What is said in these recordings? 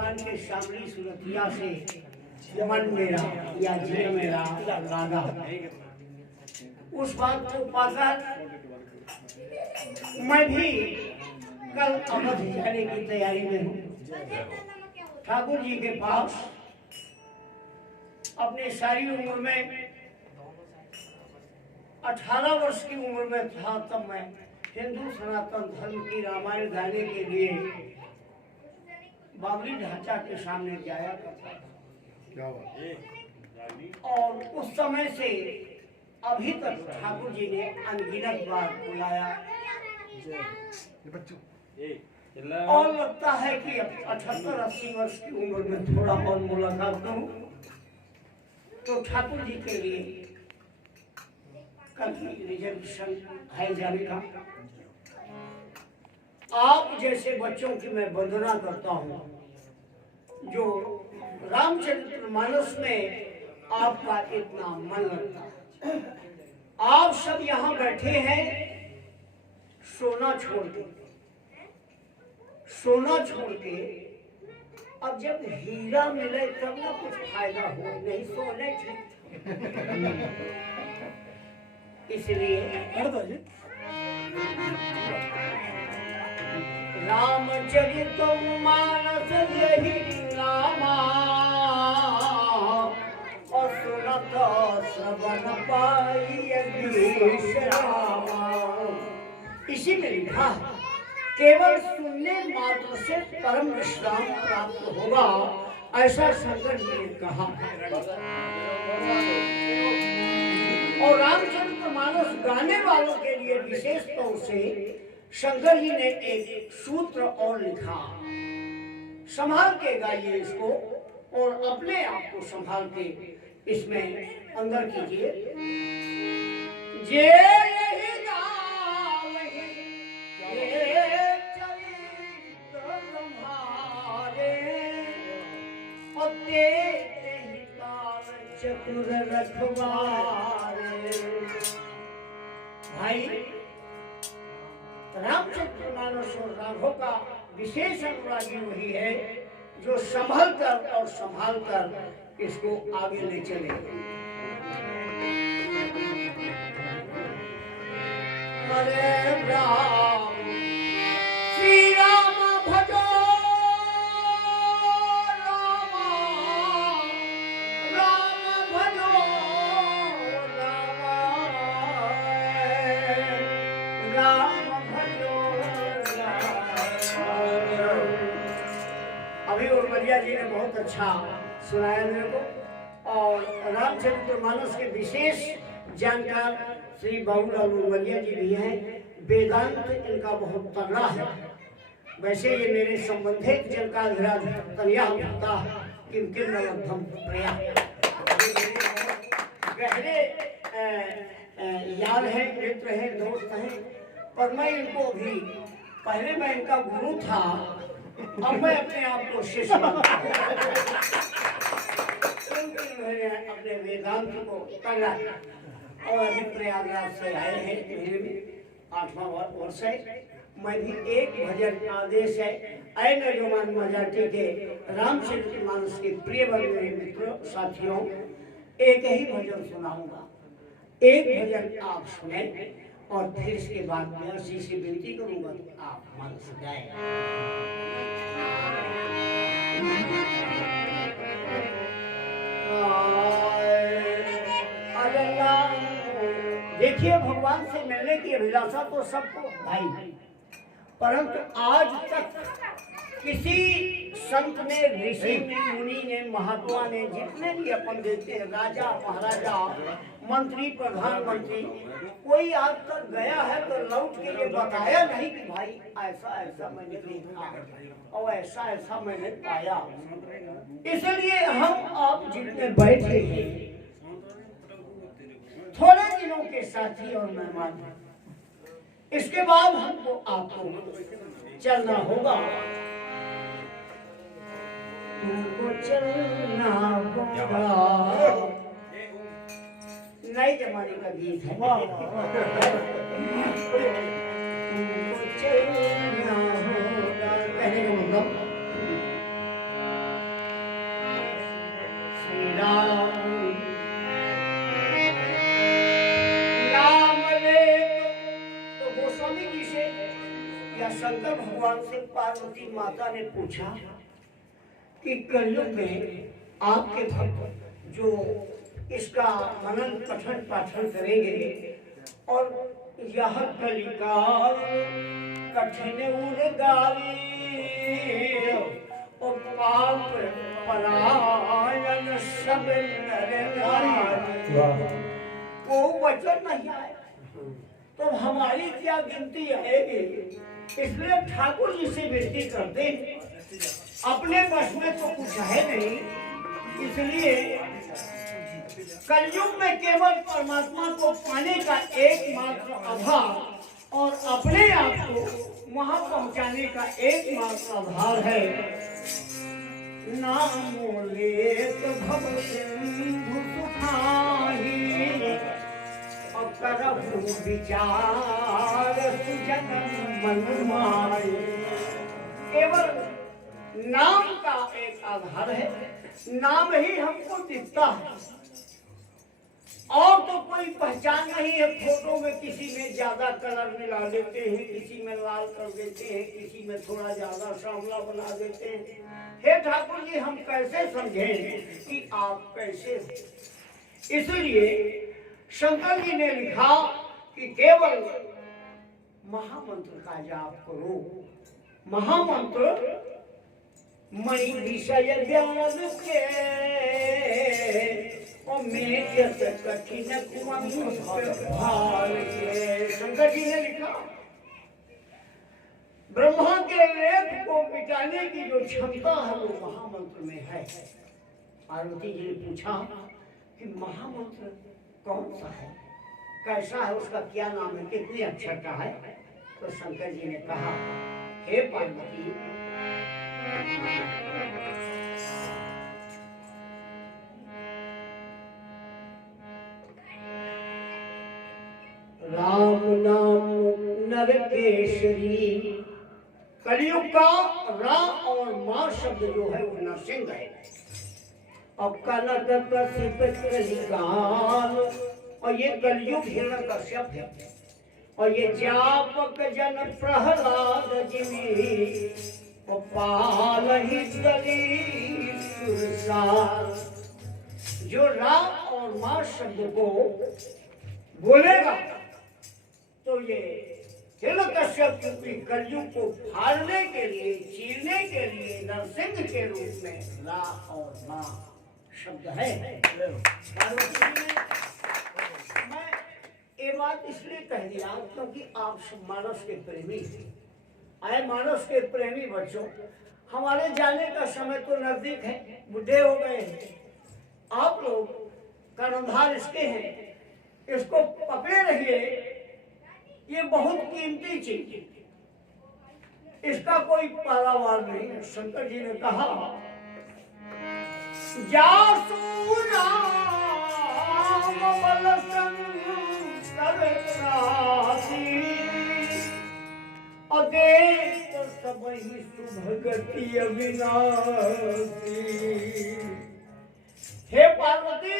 भगवान के सामने सुरतिया से मन मेरा या जी मेरा लागा। उस बात को पाकर मैं भी कल अवध जाने की तैयारी में हूँ। ठाकुर जी के पास अपने सारी उम्र में 18 वर्ष की उम्र में था, तब मैं हिंदू सनातन धर्म की रामायण गाने के लिए बाबरी ढांचा के सामने जाया करता था। और उस समय से अभी तक ठाकुर जी ने अनगिनत बार बुलाया और लगता है कि 78-80 वर्ष की उम्र में थोड़ा और मुलाकात करूं तो ठाकुर जी के लिए कल रिजर्वेशन है जाने का। आप जैसे बच्चों की मैं वंदना करता हूं जो रामचरितमानस में आपका इतना मन लगता है। आप सब यहाँ बैठे हैं सोना छोड़ के। अब जब हीरा मिले तब ना कुछ फायदा हो, नहीं सोने ठीक। इसलिए रामचरितमानस यही रामा और सुनत श्रवण पाई रामा। इसी में लिखा है केवल सुनने मात्र से परम विश्राम प्राप्त होगा, ऐसा शंकर जी ने कहा। और रामचरितमानस गाने वालों के लिए विशेष तौर से शंकर जी ने एक सूत्र और लिखा। संभाल के गाइए इसको और अपने आप को संभाल के इसमें अंदर कीजिए। जे चतुर रखवारे। भाई रामचरितमानस और राघव का विशेष अनुरागी वही है जो संभल कर और संभाल कर इसको आगे ले चले। हरे राम श्री राम भजो जी ने बहुत अच्छा सुनाया मेरे को। और रामचरितमानस के विशेष जानकार श्री बाबूलाल उमरिया जी भी हैं। वेदांत इनका बहुत तगड़ा है। वैसे ये मेरे संबंधित जानकार तनिया होता किमकिम नवधम प्रिया गहरे यार हैं, मित्र हैं, दोस्त हैं। पर मैं इनको भी पहले मैं इनका गुरु था, अब मैं अपने आप को शिष्य अपने वेदांत को तगड़ा और अभी प्रयागराज से आए हैं। मेरे भी 8वां वर्ष है। मैं भी एक भजन आदेश है ऐ नौजवान मजाटी के रामचरितमानस के प्रिय मेरे मित्रों साथियों, एक ही भजन सुनाऊंगा। एक भजन आप सुने और फिर इसके बाद मैं उसी से विनती करूंगा कि आप मन से गाएं। देखिए भगवान से मिलने की अभिलाषा तो सबको भाई, परंतु आज तक किसी संत ने, ऋषि ने, मुनि ने, महात्मा ने, जितने भी अपन देखते हैं राजा महाराजा मंत्री प्रधानमंत्री, कोई आज तक गया है तो लौट के ये बताया नहीं कि भाई ऐसा ऐसा मैंने देखा और ऐसा ऐसा मैंने पाया। इसलिए हम आप जितने बैठे हैं थोड़े दिनों के साथी और मेहमान, इसके बाद हमको आपको चलना होगा। तुमको चलना होगा, नए जमाने का गीत है। तुमको चलना होगा कहने का मतलब पार्वती माता ने पूछा कि कलयुग में आपके भक्त जो इसका मनन पठन पाठन करेंगे और यह कलिकाल कठिन उर्गारी और पाप परायण सब नर नारी को वचन नहीं आए तो हमारी क्या गिनती आएगी। इसलिए ठाकुर जी से विनती करते हैं, अपने बस में तो कुछ है नहीं, इसलिए कलयुग में केवल परमात्मा को पाने का एकमात्र आधार और अपने आप को वहां पहुंचाने का एकमात्र आधार है नामो लेत भव सिंधु सुखाही और करहु विचार सुजन मन माही। केवल नाम का एक आधार है, नाम ही हमको दिखता है और तो कोई पहचान नहीं है। फोटो में किसी में ज्यादा कलर मिला देते हैं, किसी में लाल कर देते हैं, किसी में थोड़ा ज्यादा सांवला बना देते हैं। हे ठाकुर जी, हम कैसे समझें कि आप कैसे हो। इसलिए शंकर जी ने लिखा कि केवल महामंत्र का जाप करो। महामंत्र मणि विषय ज्ञान के और में कठिन भाल के। शंकर जी ने लिखा ब्रह्मा के लेप को मिटाने की जो क्षमता है वो महामंत्र में है। पार्वती जी ने पूछा कि महामंत्र कौन सा है, कैसा है, उसका क्या नाम है, कितने अक्षर का है। तो शंकर जी ने कहा, हे पार्वती, राम नाम नरकेशरी। कलयुग का रा और मां शब्द जो है वो नरसिंह है। और कनक प्रसिद्ध कलिकाल, और ये कलयुग हिरण्यकश्यप है। और ये जापक जन प्रहलाद जिमी और पाल ही जो रा और मां शब्द को बोलेगा तो ये हिरण्यकश्यप की कलयुग को फाड़ने के लिए, चीरने के लिए नरसिंह के रूप में रा और मां शब्द है। मैं ये बात इसलिए कह दिया क्योंकि आप मानस के प्रेमी आए, मानस के प्रेमी बच्चों, हमारे जाने का समय तो नजदीक है, बुढ़े हो गए हैं। आप लोग कर्णधार इसके हैं, इसको पकड़े रहिए। ये बहुत कीमती चीज, इसका कोई पारावार नहीं है। शंकर जी ने कहा, जासू राम बल संकर प्रासी अदेश सबहि शुभ गति अविनाशी। हे पार्वती,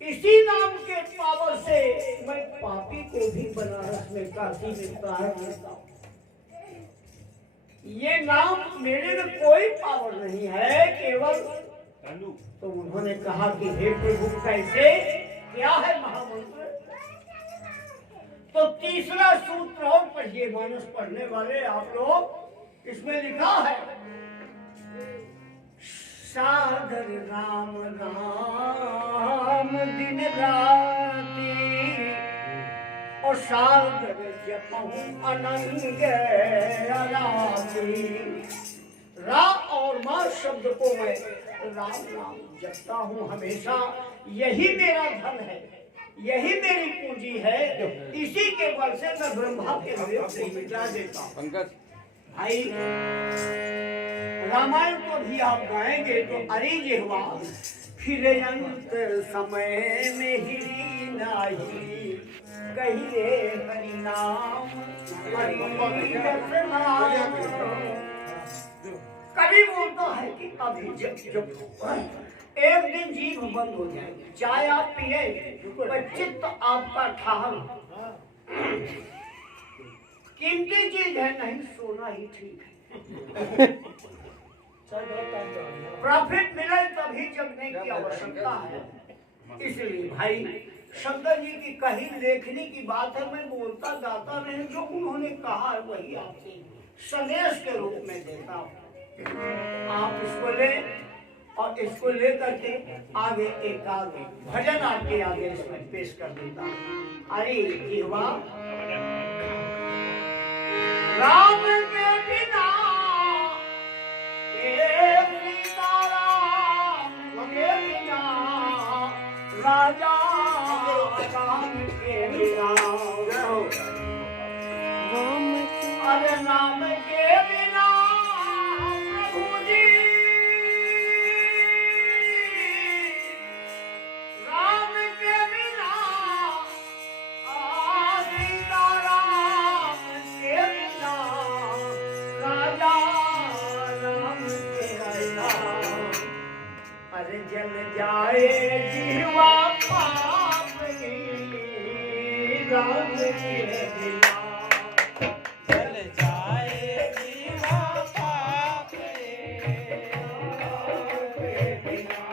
इसी नाम के पावर से मैं पापी को भी बनारस में, काशी में प्राण देता हूँ। ये नाम मेरे में कोई पावर नहीं है, केवल। तो उन्होंने कहा कि हे प्रभु, कैसे, क्या है महामंत्र? तो तीसरा सूत्र और पढ़िए, मानस पढ़ने वाले आप लोग। इसमें लिखा है, सागर राम राम दिन राती और सागर जपहु अनंग राती। रा और मां शब्द को मैं राम राम जपता हूँ हमेशा। यही मेरा धन है, यही मेरी पूंजी है। इसी के बल से मैं ब्रह्मा के लिए मिटा देता हूँ। भाई, रामायण को भी आप गाएंगे तो अरे जिह्वा फिर अंत समय में ही नाही कहिए हरि नाम हरि नाम। कभी बोलता है कि अभी जब एक दिन जीभ बंद हो जाएगी, चाय आप पिए पर चित्त आपका ठहर। कीमती चीज है, नहीं सोना ही ठीक है। प्रॉफिट मिले तभी जगने की आवश्यकता है। इसलिए भाई शंकर जी की कही लेखनी की बात है, मैं बोलता जाता नहीं, जो उन्होंने कहा है वही आपसे संदेश के रूप में देता हूँ। आप इसको ले और इसको ले करके आगे एक आगे भजन आपके आगे इसमें पेश कर देता हूँ। अरे जीवा राम के बिना राजा राम के बिना, अरे नाम के बिना प्रभु जी, राम के बिना सीता राम के बिना राजा राम के बिना, अरे जल जाए जीवा पाप राम के बिना, जल जाए जीवा पाप के बिना,